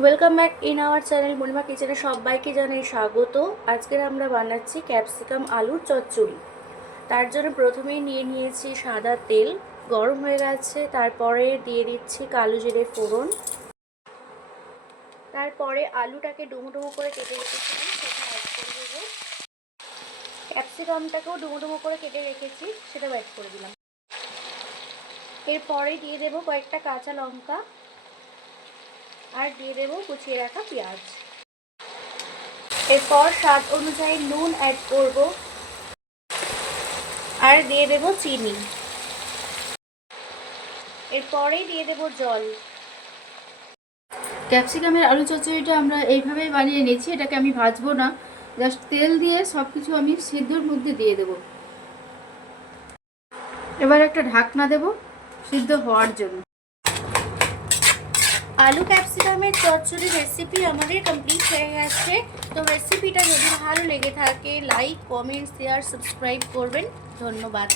Welcome back in our channel Monima কিচেনে সবাইকে জানাই স্বাগত। আজকের আমরা বানাচ্ছি ক্যাপসিকাম আলুর চচ্চড়ি। তার জন্য প্রথমেই নিয়ে নিয়েছি সাদা তেল, গরম হয়ে গেছে। তারপরে দিয়ে দিচ্ছি কালো জিরে ফোড়ন। তারপরে আলুটাকে ডুমো ডুমো করে কেটে রেখেছিলাম সেটা অ্যাড করে দেবো। ক্যাপসিকামটাকেও ডুমো ডুমো করে কেটে রেখেছি, সেটাও অ্যাড করে দিলাম। এরপরে দিয়ে দেবো কয়েকটা কাঁচা লঙ্কা, আর দিয়ে দেবো কুচিয়ে রাখা পেঁয়াজ। এরপর স্বাদ অনুযায়ী নুন অ্যাড করব, আর দিয়ে দেব চিনি। এরপরেই দিয়ে দেব জল। ক্যাপসিকামের আলু চচ্চড়িটা আমরা এইভাবেই বানিয়ে নিয়েছি। এটাকে আমি ভাজবো না, জাস্ট তেল দিয়ে সব কিছু আমি সিদ্ধর মধ্যে দিয়ে দেব। এবার একটা ঢাকনা দেব সিদ্ধ হওয়ার জন্য। আলু ক্যাপসিকামের চচ্চড়ি রেসিপি আমাদের কমপ্লিট হয়ে গেছে। তো রেসিপিটা যদি ভালো লেগে থাকে লাইক, কমেন্ট, শেয়ার, সাবস্ক্রাইব করবেন। ধন্যবাদ।